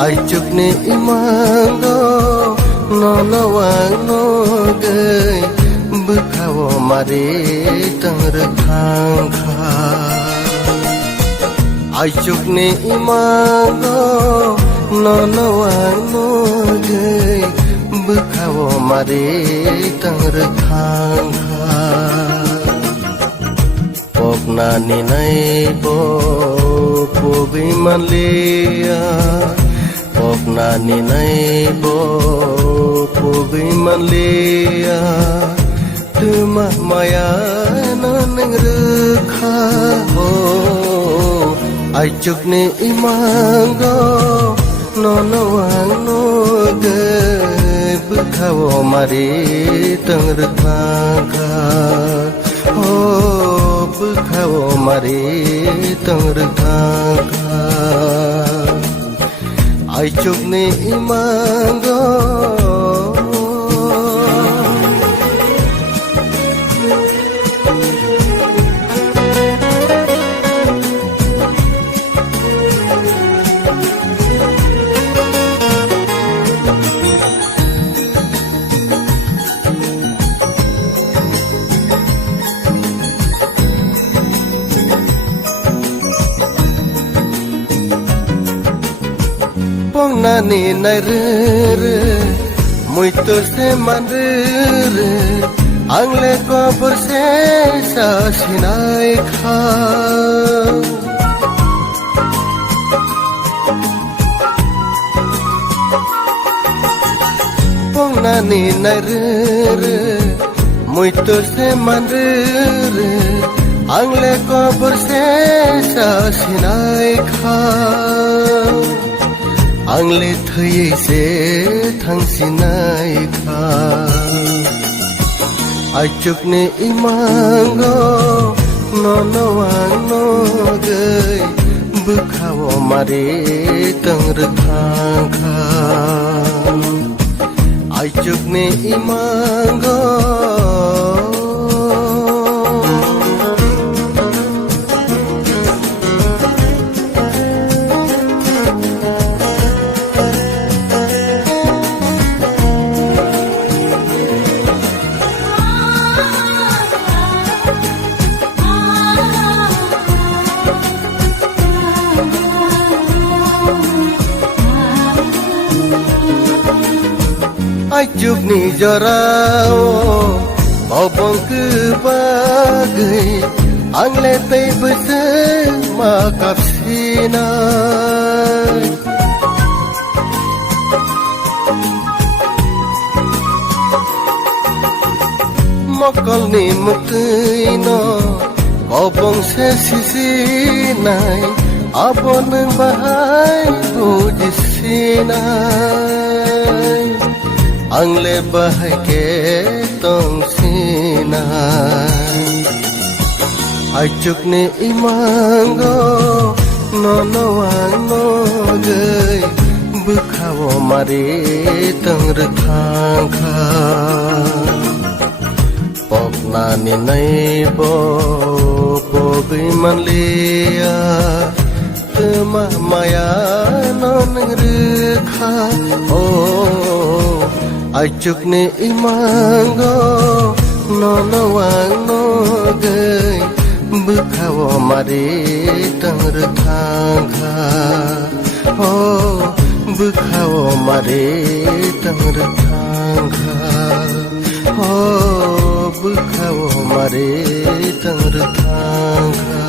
Aicukne imango nonowang nogay bukhawo mare tangrkhang kha Aicukne imango nonowang nogay bukhawo mare tangrkhang kha Pokna ninai bo pobi manleya Pokna ninai bo pobi manleya Tuma maya nanengrekha ho Aicukne imango nonowang nogay bukhawo mare tangrkhang kha ho bukhawo mare tangrkhang kha Aicukne imango Nani naire muito se mandire angle ko burse sa sinai kha Pong nani naire muito se mandire angle ko burse sa sinai kha Angle thayai se thangsinai kha Aicukne imango nonowang nogay bukhawo mare tangrkhang kha Aicukne imango Aicukni jorao bobong ke bagai angle tai bese makap sinai Mokol ni mukino bobong se sisinai abon bahai bujisinai Angle bahai ke tong sinai Aicukne imango nonowang nogay bukhawo mare tangrkhang kha Pokna ninai bo pobi manleya Tuma maya nanengrekha oh Aicukne imango nonowang nogay bukhawo mare tangrkhang kha oh bukhawo mare tangrkhang kha oh bukhawo mare tangrkhang kha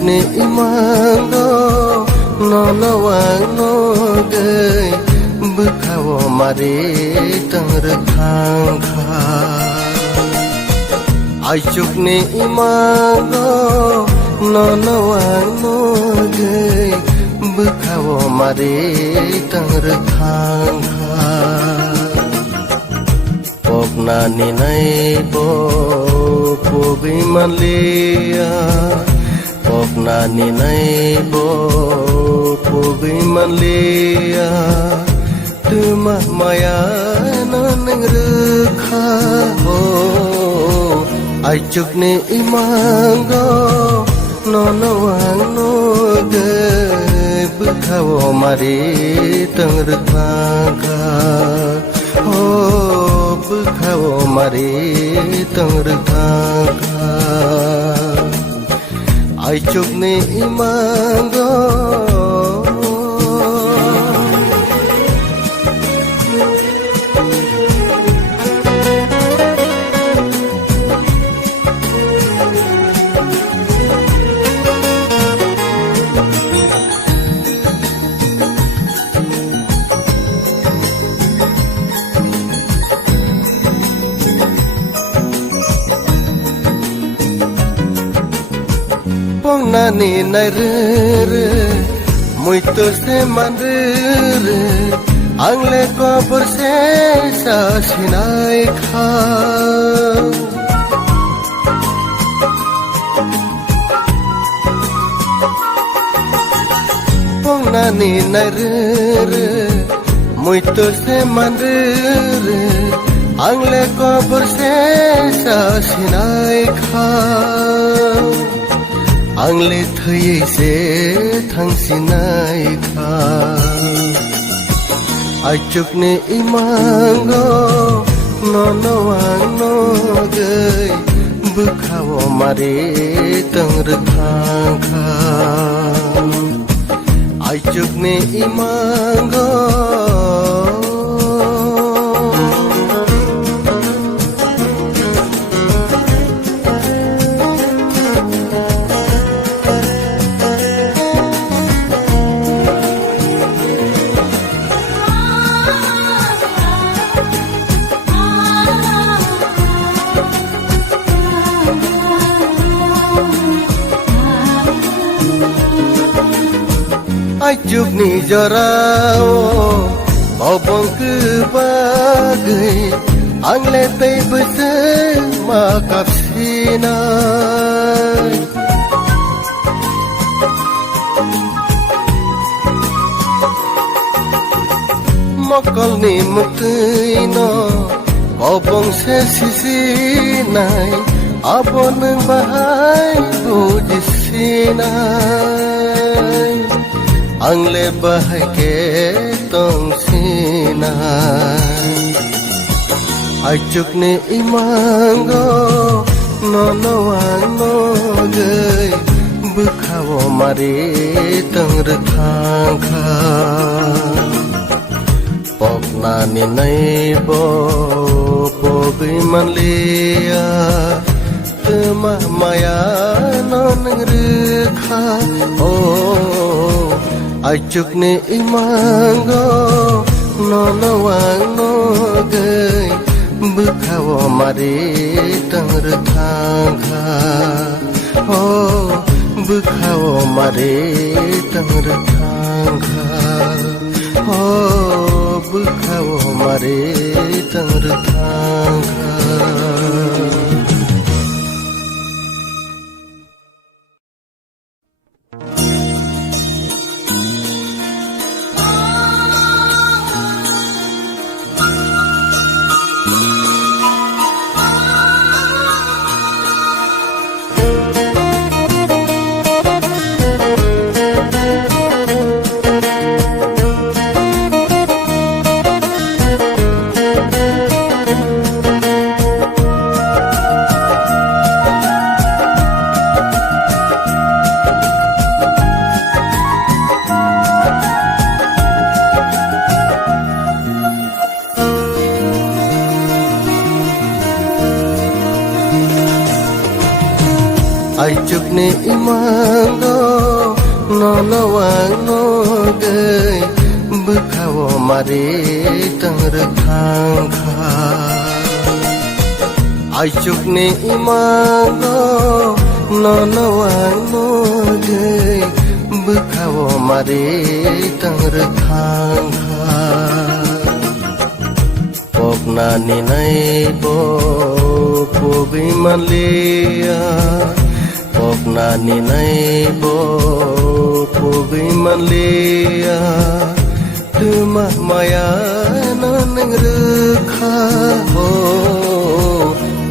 Aicukne imango nono wang no gay Bukhawo mare tang thang kha Aicukne imango nono wang no gay Bukhawo mare tang thang kha Pokna ni nai bo pogi malia Pokna ni nai bo pogi malia Tuma maya nanang rekha ho Aicukne imango nono wang no gay Bukhawo mare tang thang kha Bukhawo mare tang thang kha Aicukne imango Nani naire muito se mandire angle ko por se sa sinai kha Nani naire muito se mandire angle ko por se sa sinai kha Angle thai se thang sinai kha Aicukne imango nono wang no gay Bukhawo mare tang thang kha Aicukne imango Aicukni jorao Bobong ke bagai Angle tay bese makap sinai Mokol ni mukti no Bobong se sisinai Abon ng bahay bujis sinai Angle bahay ke tong sinai Aicukne imango nono wang no gay Bukhawo mare tang thang kha Pokna ni nai bo pogi malia Tuma maya nanang rekha Aicukne imango nono wang no gay Bukhawo mare tang thang kha Bukhawo mare tang thang kha Bukhawo mare tang thang kha chukne imango nono wang no gay bukhawo mare tang thang kha ai chukne imango nono wang no gay bukhawo mare tang thang kha pokna ni nai bo pogi malia pokna ni nai bo pogi malia tuma maya nan rkha ho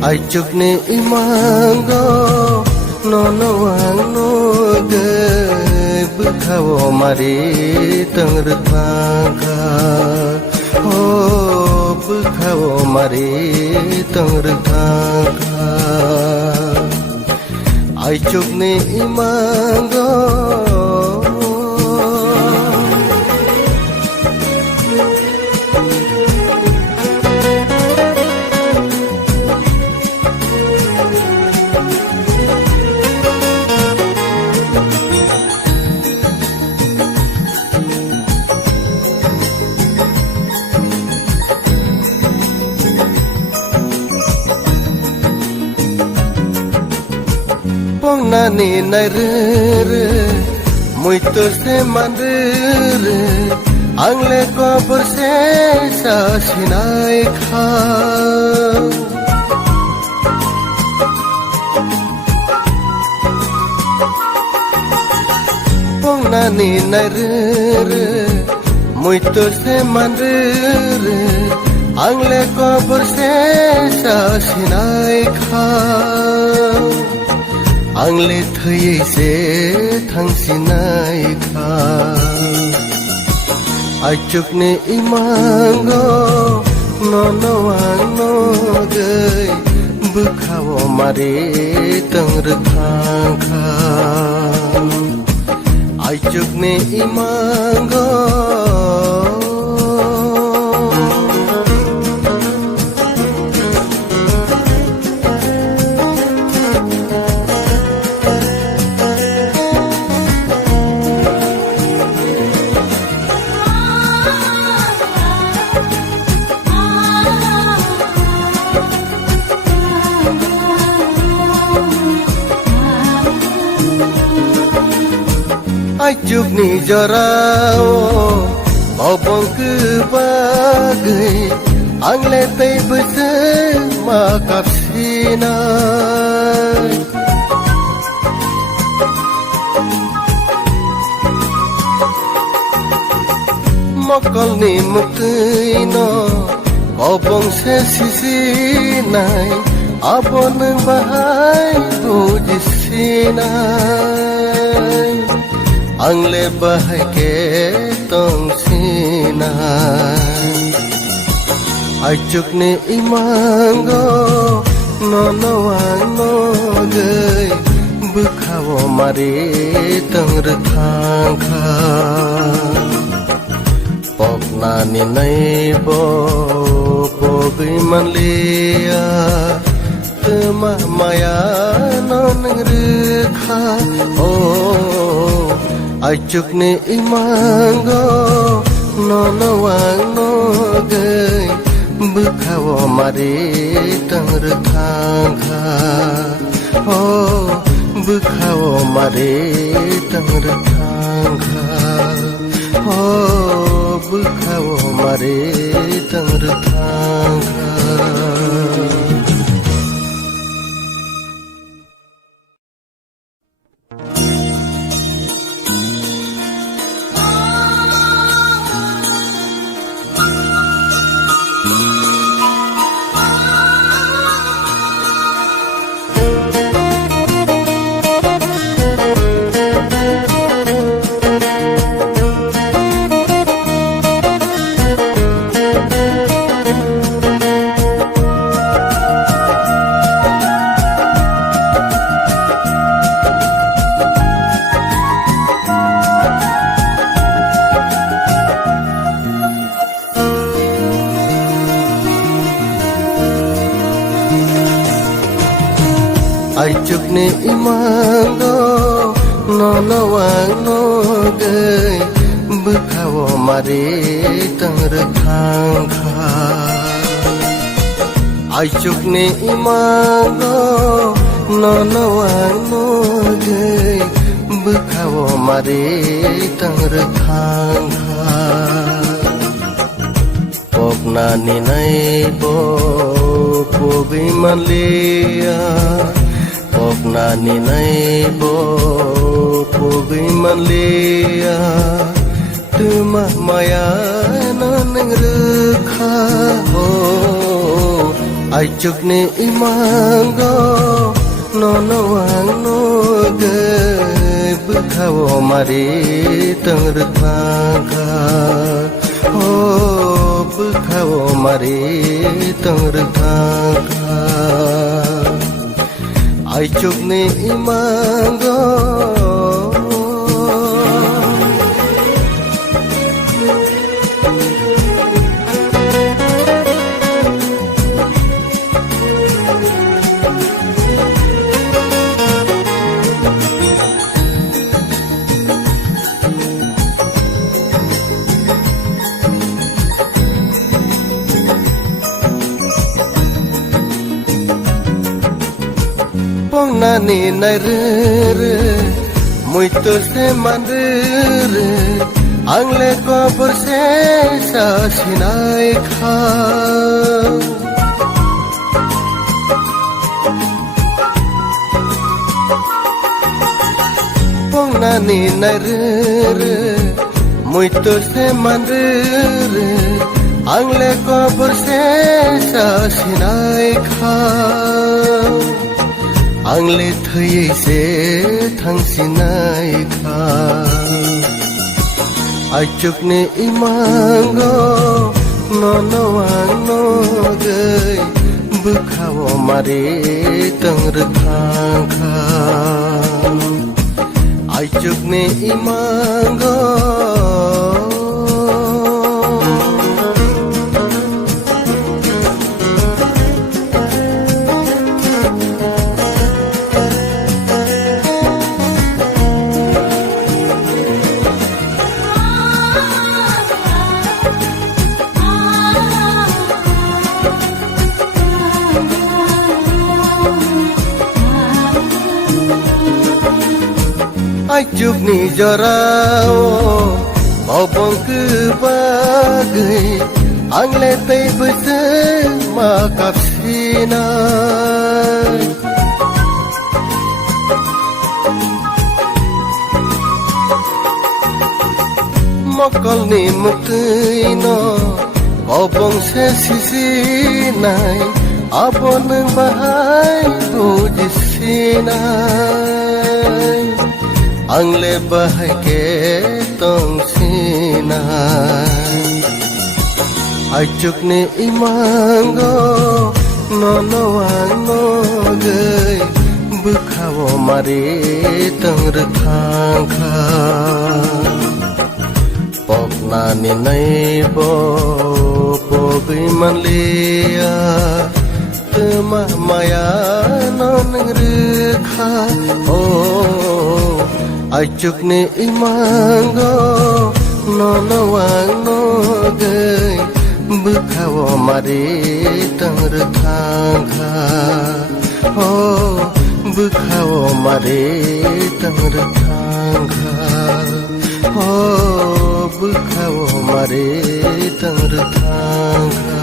ai chukne imango nono wang no ge bukhawo mare tang thang kha ho bukhawo mare tang thang kha ai chukne imango nani nare muito se mandre angle ko burse sa sinai kha pong nani nare muito se mandre angle ko burse sa sinai kha angle thai se thangsinai kha ai chukne imango nono wang no gay bukhawo mare tang thang kha ai chukne imango ai chuk ni jorao bobong ke bagai angle tai bese ma kapsina mokol ni mukino bobong se sisi nai abon bahai bujisina angle bahai ke tong sina ai chukne imango nono wang no gay bukhawo mare tang thang kha pokna ni nai bo pogi malia tuma maya nan rkha oh ai chukne imango nono wang no gay bukhawo mare tang thang kha oh bukhawo mare tang thang kha oh bukhawo mare tang thang kha Aicukne imango nono wang no gay Bukhawo mare tangrethang kha Aicukne imango nono wang no gay Bukhawo mare tangrethang kha Pokna ni nai bo pogi manlia Pokna ni nai bo pogi manlia Tuma maya nanang rekha ho Aicukne imango nono wang no gay Bukhawo mare tangrethang kha Bukhawo mare tangrethang kha Aicukne imango Nani naire muito se mandire angle ko burse sa sinai kha Nani naire muito se mandire angle ko burse sa sinai kha Angle thai se thangsinai kha Aicukne imango nono wang no gay Bukhawo mare tangrethang kha Aicukne imango Aicukni jorao Bobong ke bagai Angle tay bese makap sinai Mokol ni mukti no Bobong se sisinai Abon ng bahay puji sinai Angle bahay ke tong sinai Aicukne imango nono wang no gay Bukhawo mare tangrethang kha Pokna ni nai bo pogi manlia Tuma maya nanang rekha Aicukne imango nono wang no gay Bukhawo mare tangrethang kha Bukhawo mare tangrethang kha Bukhawo mare tangrethang kha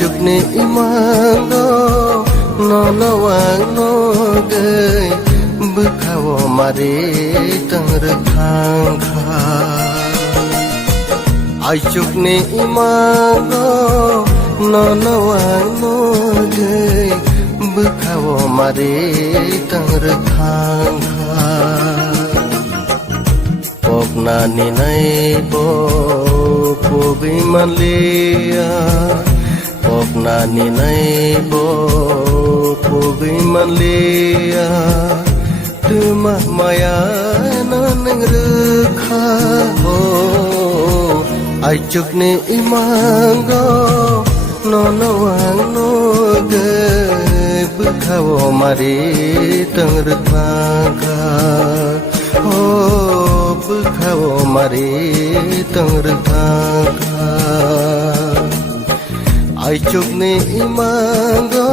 chukne imango no wang no gay bukhawo mare tangr thang kha ai chukne imango no wang no gay bukhawo mare tangr thang kha pokna ni nai bo pogi malia pokna ni nai bo pogi malia tuma maya nan rkha ho ai chukne imango no wang no ge bukhawo mare tangr thanga ho bukhawo mare tangr thanga ai chukne imango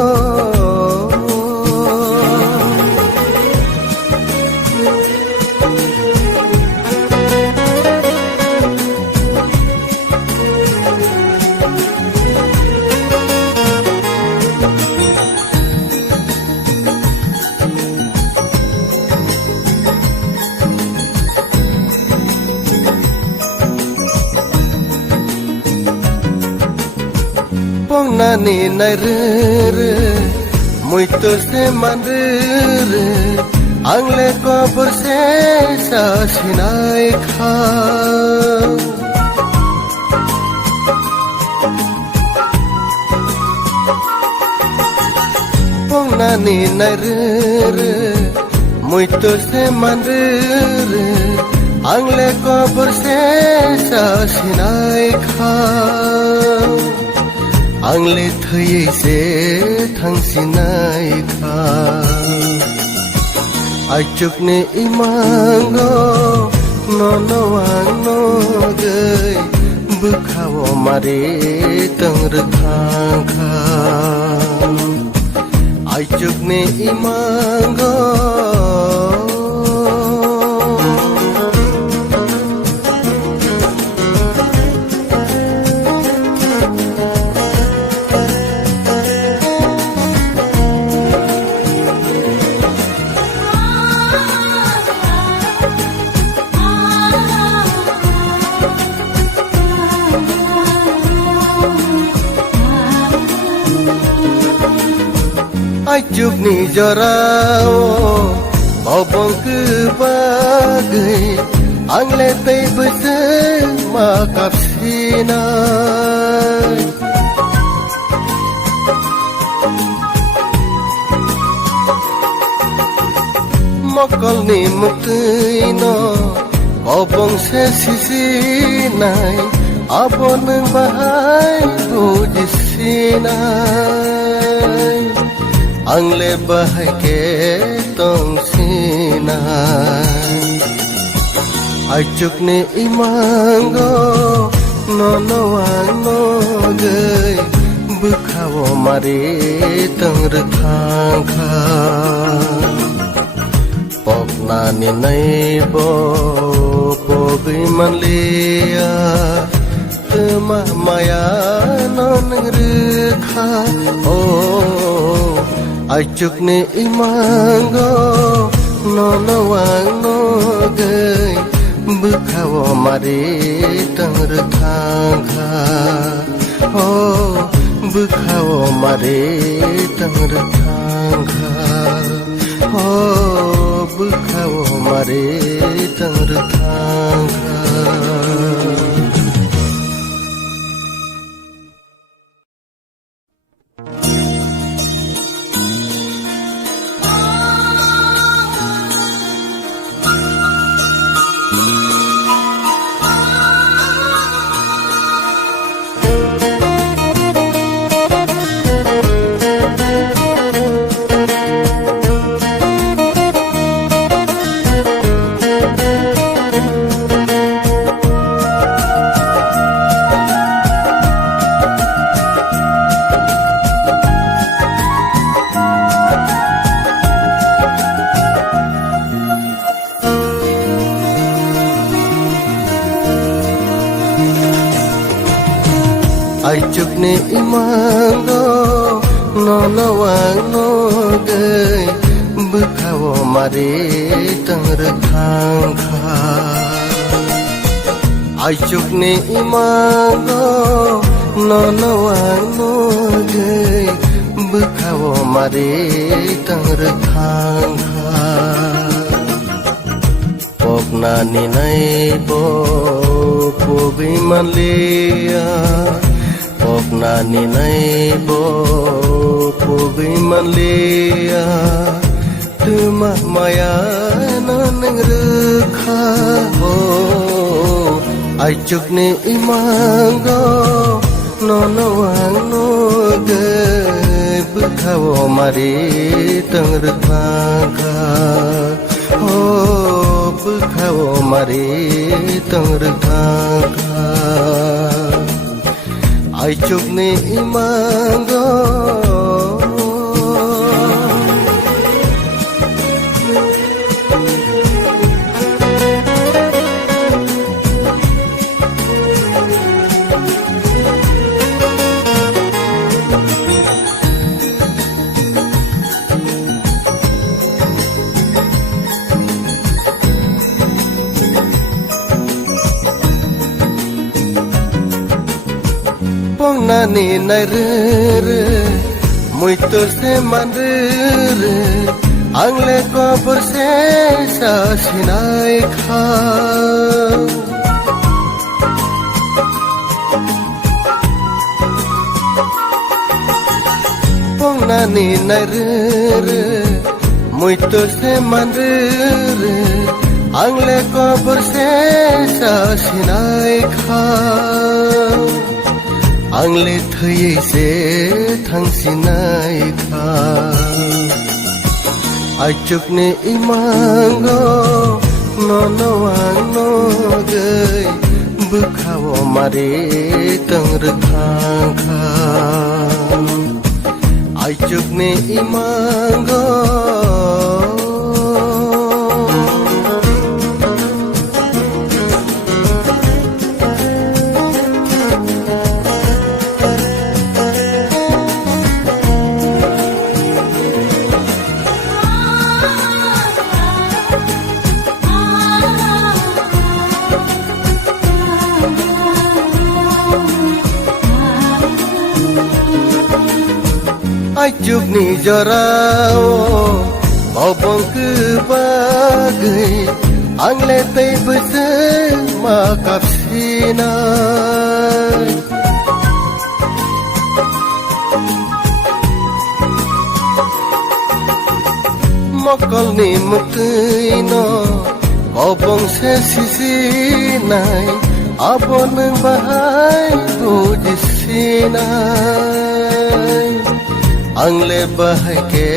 nani nai re muito se mandre angle ko burse sa sinai kha pong nani nai re muito se mandre angle ko burse sa sinai kha आंले थैसे थांसिनाय खा आइचुकने इमांगो no wang no gay bukhawo mare tangr thang kha आइचुकने imango chuk ni jorao bobong ke bagai angle tei bese ma kapsina mokol ni mukino bobong se sisi nai abon bahai bujisinai angle bahai ke tong sinai achukne imango no wang no gay bukhawo mare tangr thang kha pokna ni nai bo pogi malia tuma maya non rkha oh achukne imango no wang no gay bukhawo mare tangr thang kha oh bukhawo mare tangr thang kha oh bukhawo mare tangr thang kha Aichukni imango nono wang no gay bukhawo mare tangr thang kha Aichukni imango nono wang no gay bukhawo mare tangr thang kha Pokna ni nai bo pogi manlia Pokna ni nai bo pogi manlia Tuma maya nanang rukha ho Aichukni imango nono wang no gay bukhawo mare tangr thang kha bukhawo mare tangr thang kha Aichukni imango Nani naire muito se mandire angle ko burse sa sinai kha Nani naire muito se mandire angle ko burse sa sinai kha Angle thai se thangsinai kha Aichukni imango nono wang no gay bukhawo mare tangr thang kha Aichukni imango Aichukni jorao Bobong ke bagai Angle tay bese makap sinai Mokol ni mukino Bobong se sisinai Abon bahai puji sinai Angle bahai ke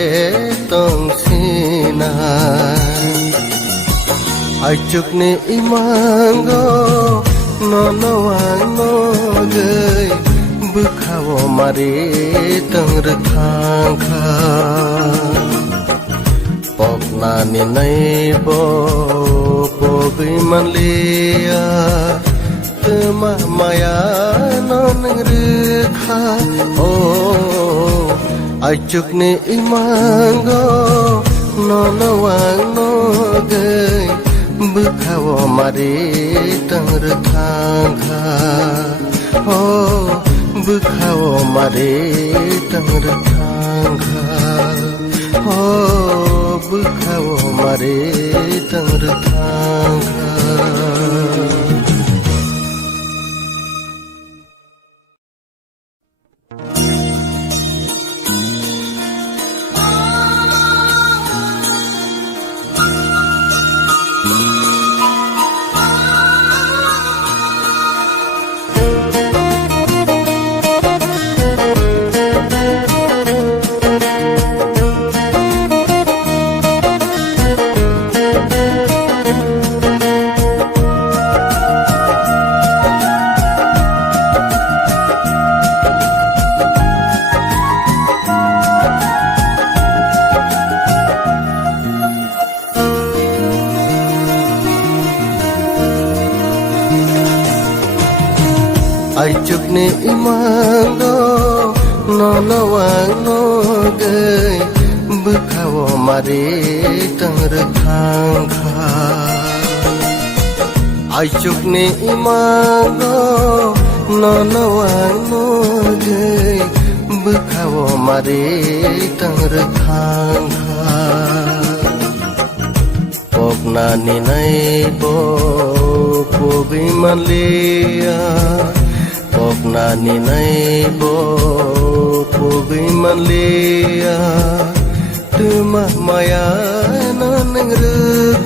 tong sinai Aichukni imango nono wang no gay bukhawo mare tangr thang kha Pokna ni nai bo pogi manlia Tuma maya nanang rukha Aichukni imango nono wang no gay bukhawo mare tangr thang kha bukhawo mare tangr thang kha bukhawo mare tangr thang kha ai chụp ni imang do no no wang no gơi bước khao mà đi tăng rực thang kha ai chụp ni imang do no no wang no gơi bước khao mà đi tăng rực thang kha pok na ni nai bo bi man lia pok na ni nai bo bi man lia tu ma maya na nang rực